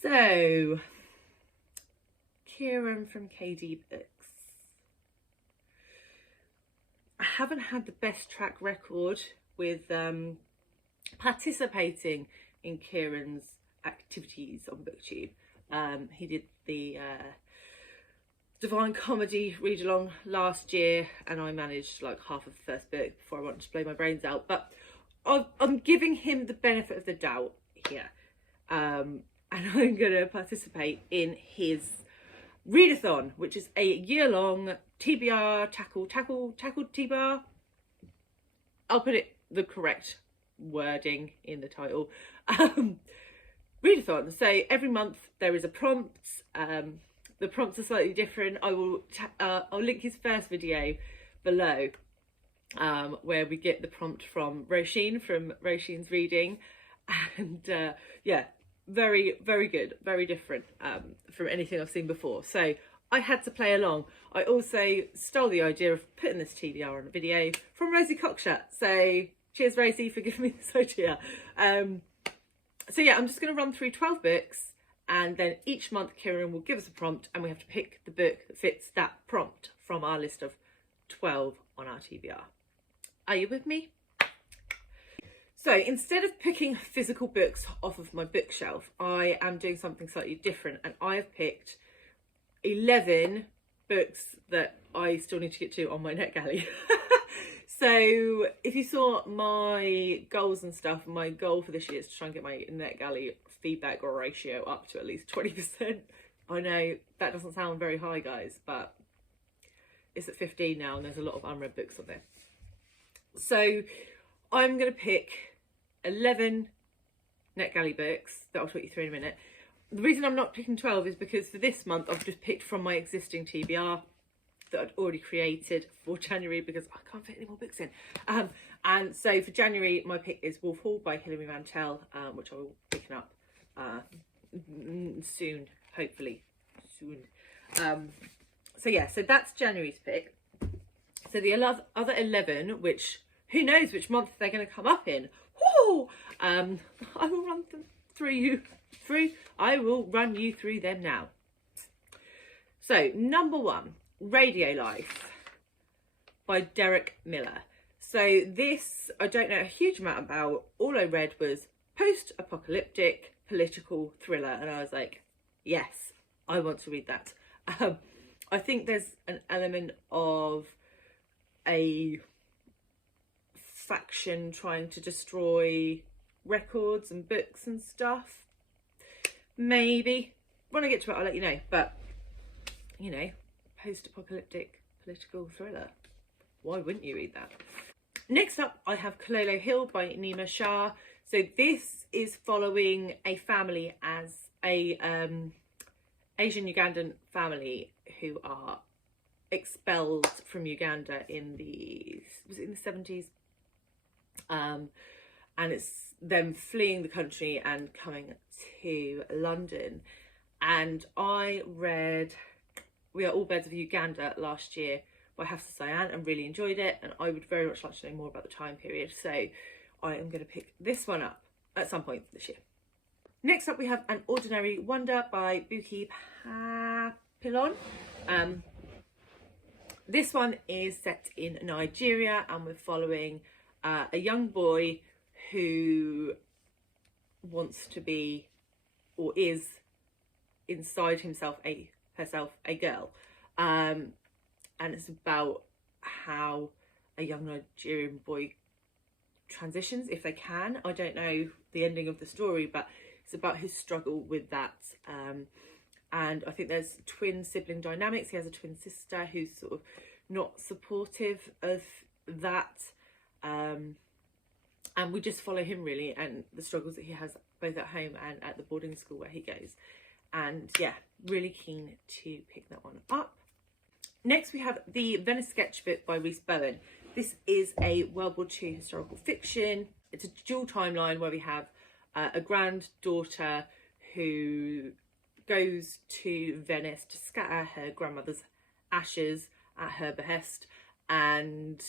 So, Kieran from KD Books. I haven't had the best track record with participating in Kieran's activities on BookTube. He did the Divine Comedy read along last year, and I managed like half of the first book before I wanted to blow my brains out. But I'm giving him the benefit of the doubt here, and I'm going to participate in his Readathon, which is a year-long TBR tackled TBR. I'll put it the correct wording in the title. Readathon. So every month there is a prompt. The prompts are slightly different. I'll link his first video below, where we get the prompt from Roisin from Roisin's reading, and yeah, very good, very different from anything I've seen before. So I had to play along. I also stole the idea of putting this TBR on a video from Rosie Cockshut. So cheers, Rosie, for giving me this idea. So yeah, I'm just going to run through 12 books, and then each month Kieran will give us a prompt, and we have to pick the book that fits that prompt from our list of 12 on our TBR. Are you with me? So instead of picking physical books off of my bookshelf, I am doing something slightly different, and I have picked 11 books that I still need to get to on my NetGalley. So if you saw my goals and stuff, my goal for this year is to try and get my NetGalley feedback or ratio up to at least 20%. I know that doesn't sound very high, guys, but it's at 15 now, and there's a lot of unread books on there. So I'm going to pick 11 NetGalley books that I'll talk you through in a minute. The reason I'm not picking 12 is because for this month I've just picked from my existing TBR that I'd already created for January, because I can't fit any more books in. And so for January, my pick is Wolf Hall by Hilary Mantel, which I will be picking up soon, hopefully soon. So yeah, so that's January's pick. So the other 11, which who knows which month they're going to come up in. Woo! I will run them I will run you through them now. So number 1, Radio Life by Derek Miller. So this I don't know a huge amount about. All I read was post-apocalyptic political thriller, and I was like, yes, I want to read that. I think there's an element of a faction trying to destroy records and books and stuff. Maybe when I get to it I'll let you know, but you know, post-apocalyptic political thriller, why wouldn't you read that? Next up I have Kololo Hill by Neema Shah. So this is following a family, as a Asian Ugandan family who are expelled from Uganda in the 70s, and it's them fleeing the country and coming to London. And I read We Are All Birds of Uganda last year by Hafsa Cyan and really enjoyed it, and I would very much like to know more about the time period, so I am going to pick this one up at some point this year. Next up we have An Ordinary Wonder by Buki Papillon. This one is set in Nigeria, and we're following a young boy who wants to be, or is inside herself a girl, and it's about how a young Nigerian boy transitions, if they can. I don't know the ending of the story, but it's about his struggle with that. And I think there's twin sibling dynamics. He has a twin sister who's sort of not supportive of that, and we just follow him really, and the struggles that he has both at home and at the boarding school where he goes. And yeah, really keen to pick that one up. Next we have the Venice Sketchbook by Rhys Bowen. This is a World War II historical fiction. It's a dual timeline where we have a granddaughter who goes to Venice to scatter her grandmother's ashes at her behest, and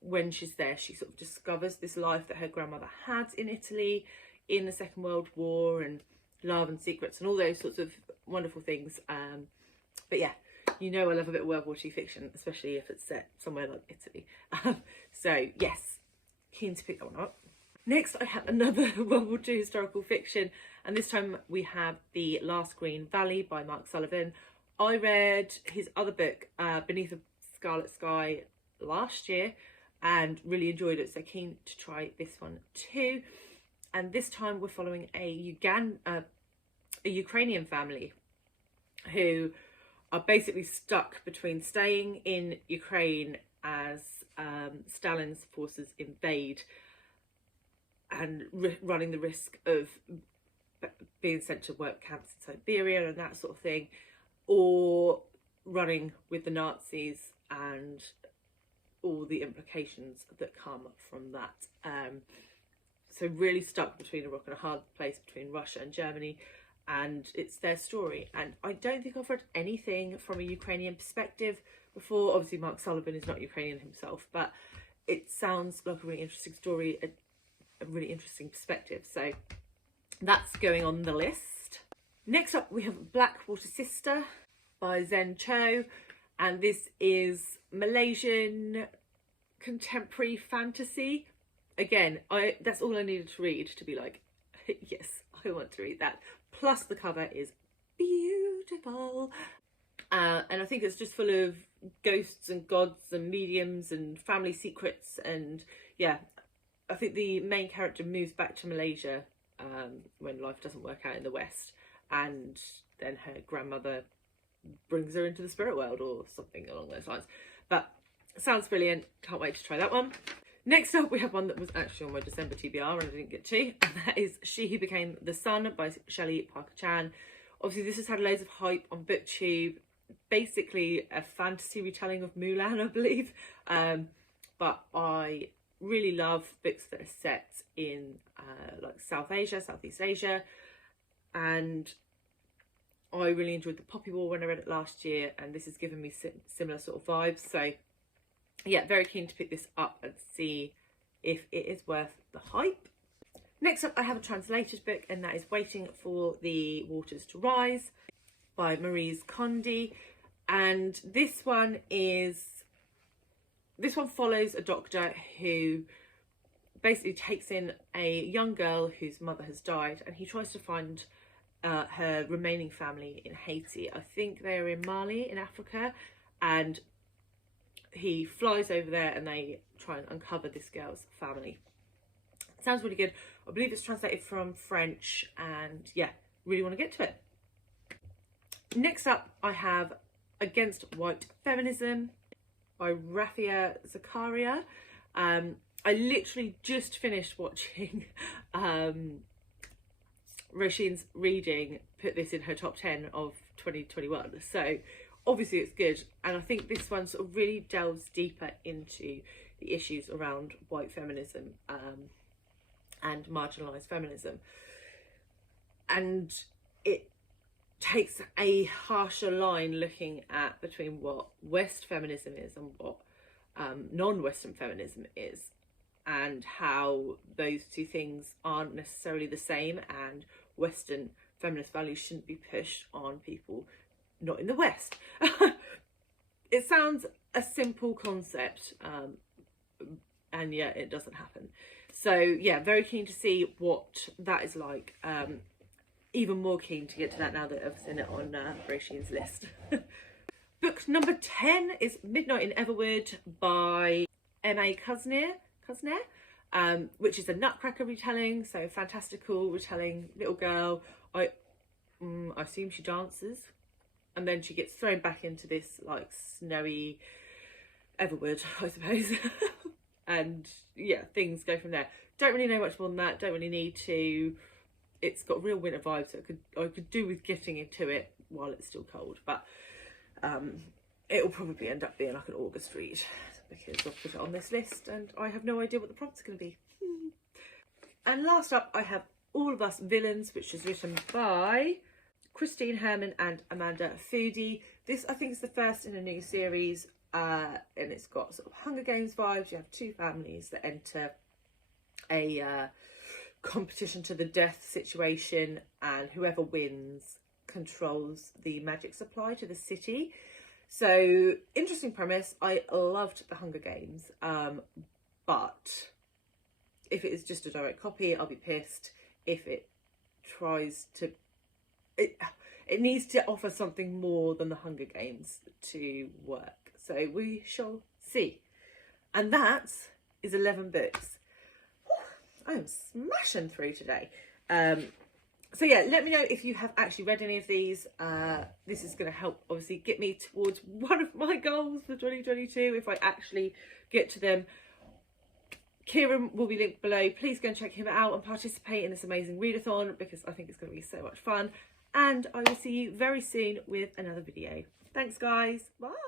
when she's there she sort of discovers this life that her grandmother had in Italy in the Second World War, and love and secrets and all those sorts of wonderful things. But yeah, you know I love a bit of World War II fiction, especially if it's set somewhere like Italy. So yes, keen to pick that one up. Next, I have another World War II historical fiction, and this time we have The Last Green Valley by Mark Sullivan. I read his other book, Beneath a Scarlet Sky, last year and really enjoyed it, so keen to try this one too. And this time we're following a Ukrainian family who are basically stuck between staying in Ukraine as Stalin's forces invade and running the risk of being sent to work camps in Siberia and that sort of thing, or running with the Nazis and all the implications that come from that. So really stuck between a rock and a hard place between Russia and Germany, and it's their story. And I don't think I've read anything from a Ukrainian perspective before. Obviously Mark Sullivan is not Ukrainian himself, but it sounds like a really interesting story, a really interesting perspective. So that's going on the list. Next up we have Blackwater Sister by Zen Cho, and this is Malaysian contemporary fantasy. Again, that's all I needed to read to be like, yes, I want to read that. Plus the cover is beautiful. And I think it's just full of ghosts and gods and mediums and family secrets. And yeah, I think the main character moves back to Malaysia when life doesn't work out in the West. And then her grandmother brings her into the spirit world or something along those lines. But sounds brilliant. Can't wait to try that one. Next up, we have one that was actually on my December TBR and I didn't get to, and that is She Who Became the Sun by Shelly Parker-Chan. Obviously, this has had loads of hype on booktube. Basically, a fantasy retelling of Mulan, I believe. But I really love books that are set in like South Asia, Southeast Asia. And I really enjoyed The Poppy War when I read it last year, and this has given me similar sort of vibes. So yeah, very keen to pick this up and see if it is worth the hype. Next up, I have a translated book, and that is Waiting for the Waters to Rise by Maryse Conde. And this one follows a doctor who basically takes in a young girl whose mother has died, and he tries to find her remaining family in Haiti. I think they're in Mali in Africa, and he flies over there and they try and uncover this girl's family. Sounds really good. I believe it's translated from French, and yeah, really want to get to it. Next up, I have Against White Feminism by Rafia Zakaria. I literally just finished watching Roisin's reading, put this in her top 10 of 2021. So obviously it's good, and I think this one sort of really delves deeper into the issues around white feminism and marginalised feminism, and it takes a harsher line looking at between what West feminism is and what non-Western feminism is, and how those two things aren't necessarily the same, and Western feminist values shouldn't be pushed on people not in the West. It sounds a simple concept, and yet it doesn't happen. So yeah, very keen to see what that is like. Even more keen to get to that now that I've seen it on Roisin's list. Book number 10 is Midnight in Everwood by M.A. Kuzanir, which is a Nutcracker retelling, so fantastical retelling. Little girl, I assume she dances, and then she gets thrown back into this like snowy Everwood, I suppose. And yeah, things go from there. Don't really know much more than that, don't really need to. It's got real winter vibes, so I could do with getting into it while it's still cold, but it'll probably end up being like an August read, because I've put it on this list and I have no idea what the prompt's going to be. And last up, I have All of Us Villains, which is written by Christine Herman and Amanda Foody. This, I think, is the first in a new series, and it's got sort of Hunger Games vibes. You have two families that enter a competition to the death situation, and whoever wins controls the magic supply to the city. So interesting premise. I loved the Hunger Games, but if it is just a direct copy, I'll be pissed. If it tries to, it needs to offer something more than the Hunger Games to work. So we shall see. And that is 11 books. I am smashing through today. So yeah, let me know if you have actually read any of these. This is going to help obviously get me towards one of my goals for 2022 if I actually get to them. Kieran will be linked below. Please go and check him out and participate in this amazing readathon because I think it's going to be so much fun. And I will see you very soon with another video. Thanks guys. Bye.